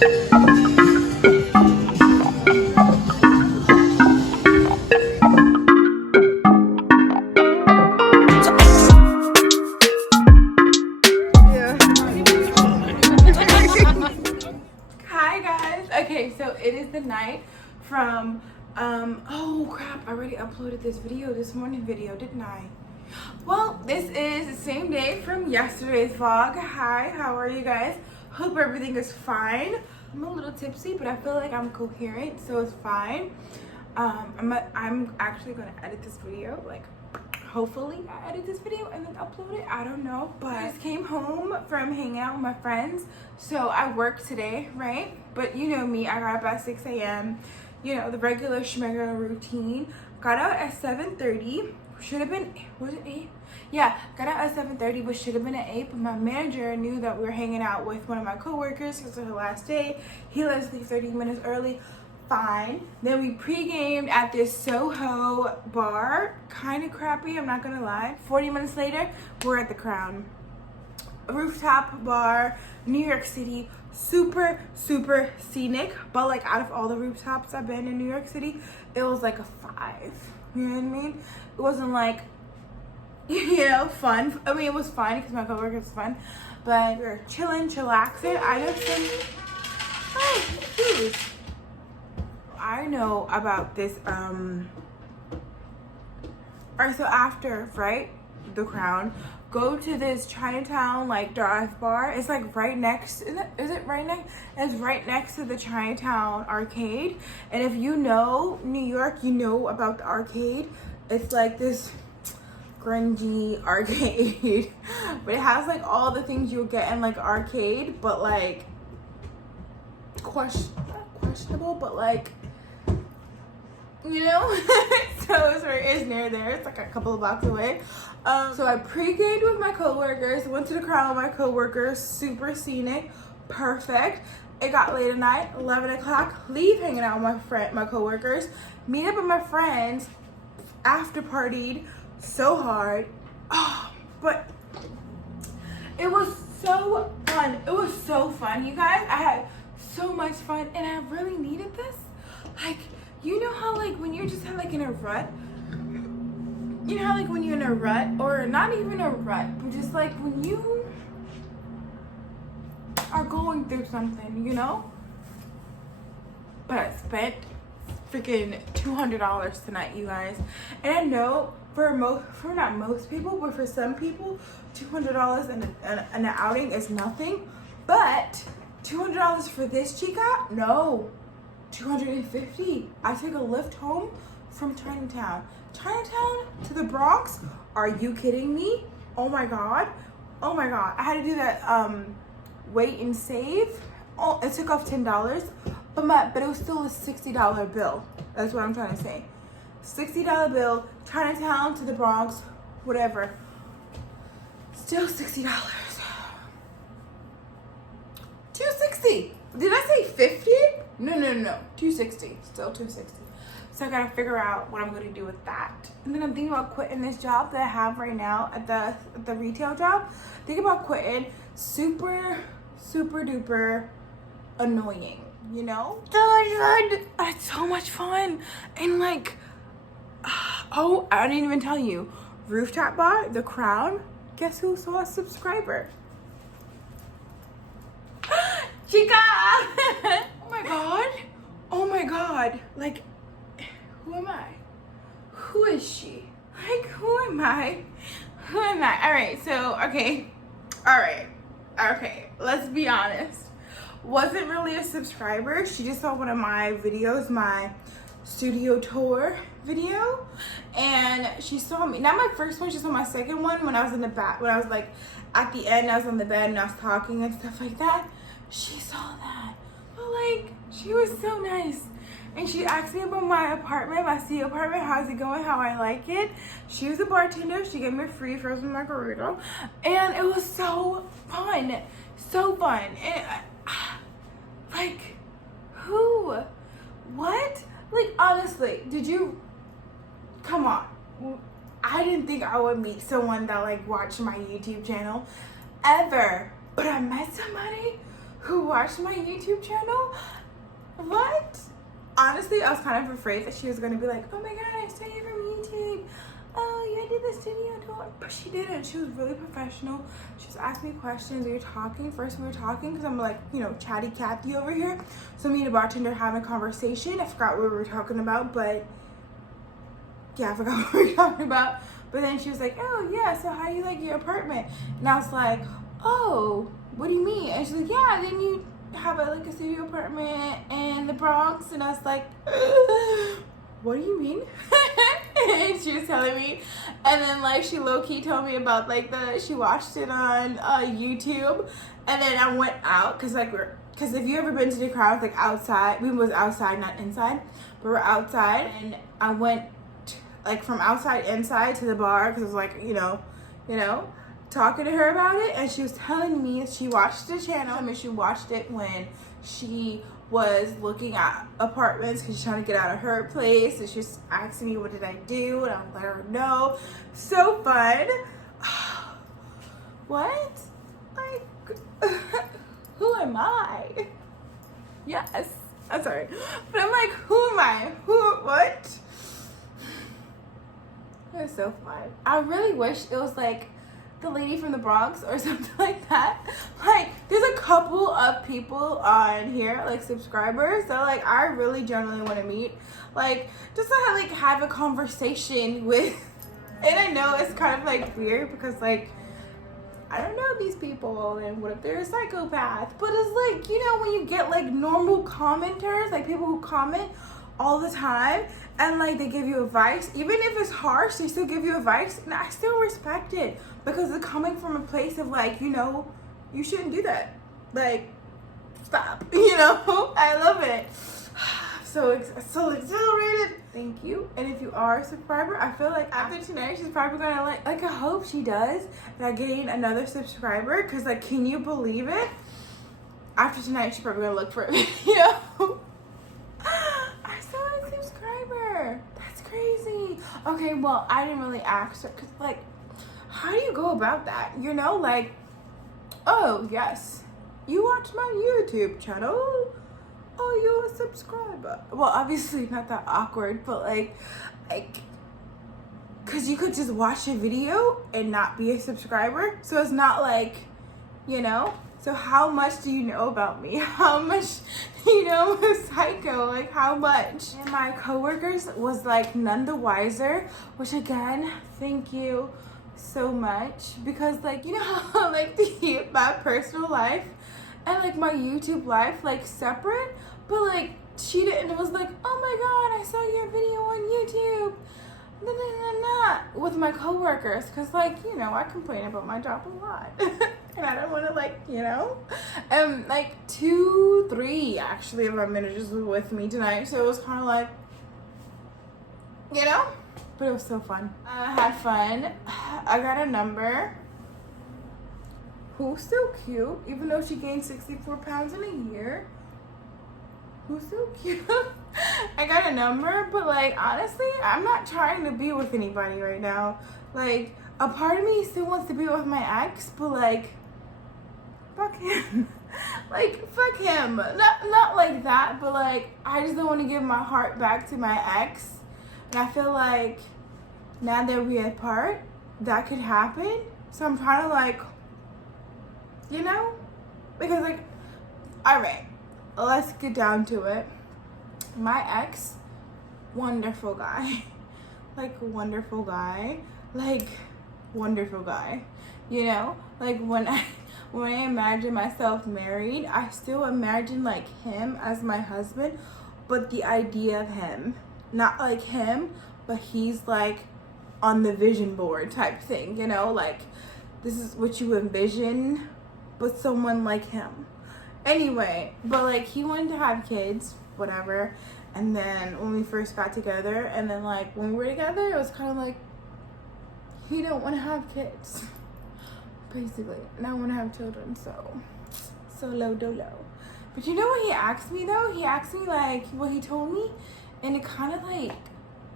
Hi guys. Okay, so it is the night from oh crap, I already uploaded this video, this morning video, didn't I? Well, this is the same day from yesterday's vlog. Hi, how are you guys? Hope everything is fine. I'm a little tipsy, but I feel like I'm coherent, so it's fine. I'm actually gonna edit this video, like hopefully I edit this video and then upload it. I don't know, but I just came home from hanging out with my friends. So I worked today, right? But you know me, I got up at 6 a.m. You know, the regular schmegular routine. Got out at 7:30. Should have been, was it 8? Yeah, got out at 7:30, but should have been at 8. But my manager knew that we were hanging out with one of my coworkers because it was her last day. He let us leave 30 minutes early. Fine. Then we pre-gamed at this Soho bar. Kind of crappy, I'm not gonna lie. 40 minutes later, we're at the Crown. A rooftop bar, New York City. Super, super scenic. But like out of all the rooftops I've been in New York City, it was like a 5. You know what I mean? It wasn't like, you know, fun. I mean, it was fun because my coworker was fun. But we were chilling, chillaxing. I just been, oh, dude. I know about this alright, so after, right, the Crown, go to this Chinatown like dive bar. It's like right next, is it right next? It's right next to the Chinatown arcade. And if you know New York, you know about the arcade. It's like this grungy arcade but it has like all the things you'll get in like arcade, but like questionable, but like, you know. So it's near there. It's like a couple of blocks away. So I pre-gamed with my coworkers, went to the Crown with my coworkers, super scenic, perfect. It got late at night, 11 o'clock, leave hanging out with my coworkers, meet up with my friends, after partied so hard. Oh, but it was so fun. It was so fun, you guys. I had so much fun and I really needed this. Like, you know how like when you're just like in a rut, you know how like when you're in a rut, or not even a rut, but just like when you are going through something, you know? But I spent freaking $200 tonight, you guys. And I know for not most people, but for some people, $200 in an outing is nothing. But $200 for this chica? No. $250. I took a lift home from Chinatown to the Bronx. Are you kidding me? Oh my god. Oh my god. I had to do that wait and save. Oh, it took off $10, but it was still a $60 bill. That's what I'm trying to say. $60 bill, Chinatown to the Bronx, whatever. Still $60. $260. Did I say 50? No. $260. Still $260. So I gotta figure out what I'm gonna do with that. And then I'm thinking about quitting this job that I have right now at the retail job. Think about quitting. Super, super duper annoying, you know? So much fun. I had so much fun. And like, oh, I didn't even tell you. Rooftop bar, the Crown. Guess who saw a subscriber? Chica! Oh my god. Oh my god. Like, who am I? Who is she? Like, who am I? Who am I? Alright, so, okay. Alright. Okay, let's be honest. Wasn't really a subscriber. She just saw one of my videos, my studio tour video. And she saw me. Not my first one, she saw my second one when I was in the back, when I was like at the end, I was on the bed and I was talking and stuff like that. She saw that. But like, she was so nice. And she asked me about my apartment, my C apartment, how's it going, how I like it. She was a bartender, she gave me a free frozen margarita. And it was so fun, so fun. And like, who, what? Like, honestly, did you, come on. I didn't think I would meet someone that like watched my YouTube channel ever. But I met somebody who watch my YouTube channel? What? Honestly, I was kind of afraid that she was gonna be like, oh my god, I saw you from YouTube. Oh, you did this video, but she didn't. She was really professional. She just asked me questions. We were talking. First, we were talking because I'm like, you know, chatty Cathy over here. So me and the bartender having a conversation. I forgot what we were talking about, but yeah, I forgot what we were talking about. But then she was like, oh yeah, so how do you like your apartment? And I was like, oh, what do you mean? And she's like, yeah, then you have like a studio apartment in the Bronx. And I was like, what do you mean? And she was telling me, and then like she low-key told me about like she watched it on YouTube, and then I went out because if you ever been to the crowd, like outside, we was outside, not inside, but we're outside, and I went like from outside inside to the bar because I was like, you know, talking to her about it, and she was telling me that she watched the channel. I mean, she watched it when she was looking at apartments because she's trying to get out of her place, and she's asking me what did I do, and I'll let her know. So fun. What? Like, who am I? Yes, I'm sorry, but I'm like, who am I? What? It was so fun. I really wish it was like the lady from the Bronx or something like that. Like, there's a couple of people on here, like subscribers, that like I really genuinely want to meet. Like, just to like have a conversation with. And I know it's kind of like weird because like I don't know these people, and what if they're a psychopath? But it's like, you know, when you get like normal commenters, like people who comment all the time, and like they give you advice, even if it's harsh, they still give you advice, and I still respect it because it's coming from a place of like, you know, you shouldn't do that. Like, stop. You know, I love it. So exhilarated. Thank you. And if you are a subscriber, I feel like after tonight, she's probably gonna like I hope she does, that getting another subscriber, because like, can you believe it? After tonight, she's probably gonna look for a video. I saw a subscriber. That's crazy. Okay, well, I didn't really ask her because like, how do you go about that? You know, like, oh yes, you watch my YouTube channel. Oh, you're a subscriber. Well, obviously not that awkward, but like, cause you could just watch a video and not be a subscriber. So it's not like, you know. So how much do you know about me? How much do you know I'm a psycho? Like, how much? And my coworkers was like none the wiser, which again, thank you so much, because like, you know how like my personal life and like my YouTube life like separate, but like she didn't. It was like, oh my god, I saw your video on YouTube. With my coworkers, because like, you know, I complain about my job a lot. And I don't want to like, you know, like 2-3 actually of my managers were with me tonight, so it was kind of like, you know, but it was so fun. I had fun. I got a number. Who's still cute, even though she gained 64 pounds in a year. Who's so cute? I got a number, but like, honestly, I'm not trying to be with anybody right now. Like, a part of me still wants to be with my ex, but like, fuck him. Like, fuck him. Not like that, but like, I just don't want to give my heart back to my ex. And I feel like now that we're apart, that could happen. So I'm trying to like, you know, because like, all right. Let's get down to it. My ex, wonderful guy. Like, wonderful guy. Like, wonderful guy. You know? Like, when I imagine myself married, I still imagine, like, him as my husband. But the idea of him, not like him, but he's, like, on the vision board type thing. You know? Like, this is what you envision, but someone like him. Anyway, but like, he wanted to have kids, whatever, and then when we first got together, and then like when we were together, it was kind of like he don't want to have kids, basically, and I want to have children, so solo dolo. But you know what he asked me though? He asked me like what he told me, and it kind of like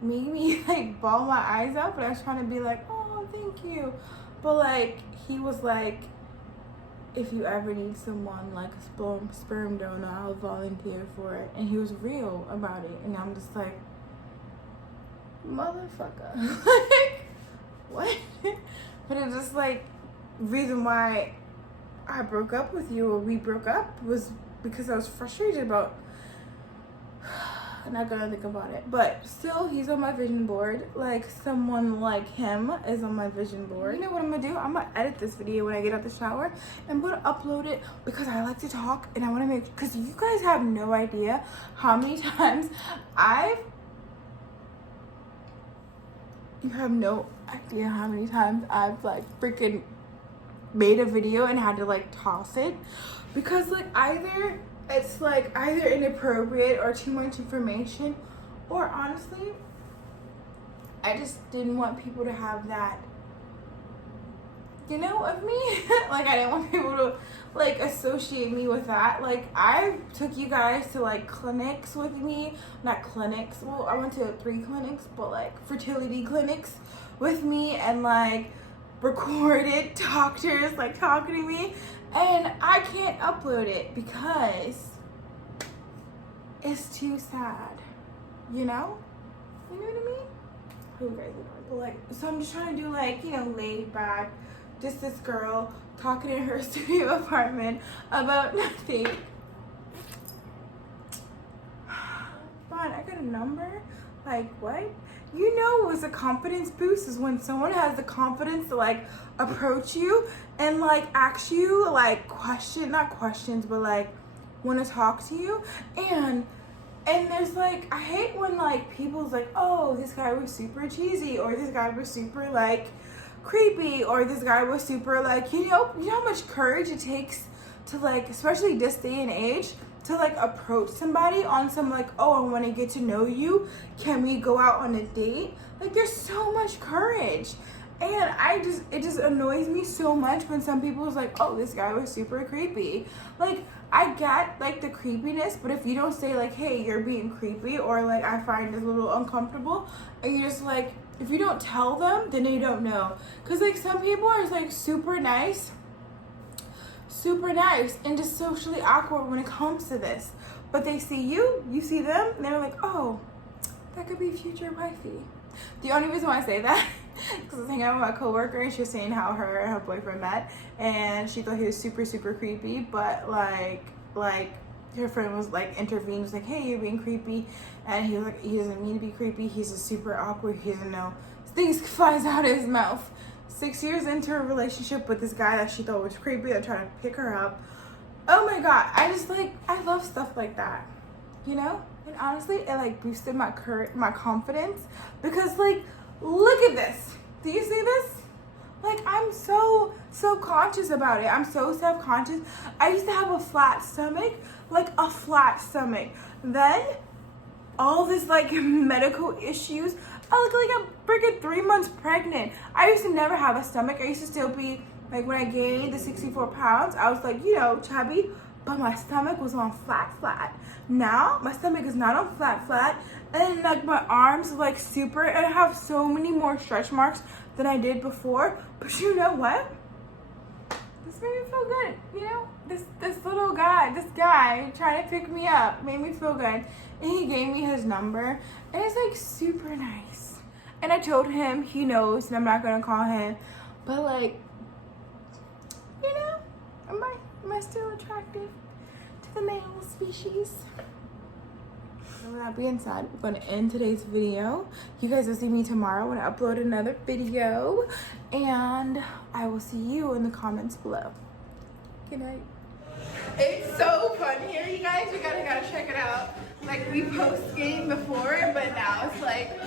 made me like bawl my eyes out, but I was trying to be like, oh, thank you, but like he was like, if you ever need someone like a sperm donor, I'll volunteer for it. And he was real about it. And I'm just like, motherfucker. Like, what? But it's just like, reason why I broke up with you, or we broke up, was because I was frustrated about, I'm not gonna think about it, but still, he's on my vision board. Like, someone like him is on my vision board. You know what I'm gonna do? I'm gonna edit this video when I get out the shower. I'm gonna upload it because I like to talk, and I want to make, because you guys have no idea how many times you have no idea how many times I've like freaking made a video and had to like toss it because like either it's like either inappropriate or too much information, or honestly I just didn't want people to have that, you know, of me. Like, I didn't want people to like associate me with that. Like, I took you guys to like clinics with me, not clinics, well, I went to 3 clinics, but like fertility clinics with me, and like recorded doctors like talking to me, and I can't upload it because it's too sad, you know what I mean? Who you guys are, but like, so I'm just trying to do like, you know, laid back, just this girl talking in her studio apartment about nothing. Fine, I got a number. Like, what? You know, what's a confidence boost is when someone has the confidence to like approach you and like ask you like not questions, but like want to talk to you. And there's like, I hate when like people's like, oh, this guy was super cheesy, or this guy was super like creepy, or this guy was super like, you know how much courage it takes to like, especially this day and age, to like approach somebody on some like, oh, I want to get to know you, can we go out on a date? Like, there's so much courage, and it just annoys me so much when some people's like, oh, this guy was super creepy. Like, I get like the creepiness, but if you don't say like, hey, you're being creepy, or like, I find this a little uncomfortable, and you just like, if you don't tell them, then they don't know. Because like, some people are like super nice and just socially awkward when it comes to this, but they see you see them, and they're like, oh, that could be future wifey. The only reason why I say that because I was hanging out with my coworker, and she was saying how her and her boyfriend met, and she thought he was super creepy, but like her friend was like intervened, was like, hey, you're being creepy, and he was like, he doesn't mean to be creepy, he's just super awkward, he doesn't know, things flies out of his mouth. 6 years into a relationship with this guy that she thought was creepy, that tried to pick her up. Oh my god, I love stuff like that, you know? And honestly, it like boosted my confidence, because like, look at this. Do you see this? Like, I'm so conscious about it. I'm so self-conscious. I used to have a flat stomach, like a flat stomach. Then all this like medical issues. I look like I'm freaking 3 months pregnant. I used to never have a stomach. I used to still be like, when I gained the 64 pounds, I was like, you know, chubby, but my stomach was on flat. Now my stomach is not on flat, and like my arms are like super, and I have so many more stretch marks than I did before. But you know what? This made me feel good. You know, this guy trying to pick me up made me feel good, and he gave me his number, and it's like super nice. And I told him, he knows, and I'm not gonna call him, but like, you know, am I still attractive to the male species? And with that being said, we're going to end today's video. You guys will see me tomorrow when I upload another video, and I will see you in the comments below. Good night. It's so fun here, you guys. You gotta check it out. Like, we post game before, but now it's like,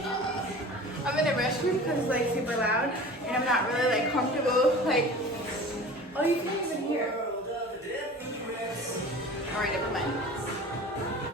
I'm in the restroom because it's like super loud, and I'm not really like comfortable. Like, oh, you can't even hear. All right, never mind.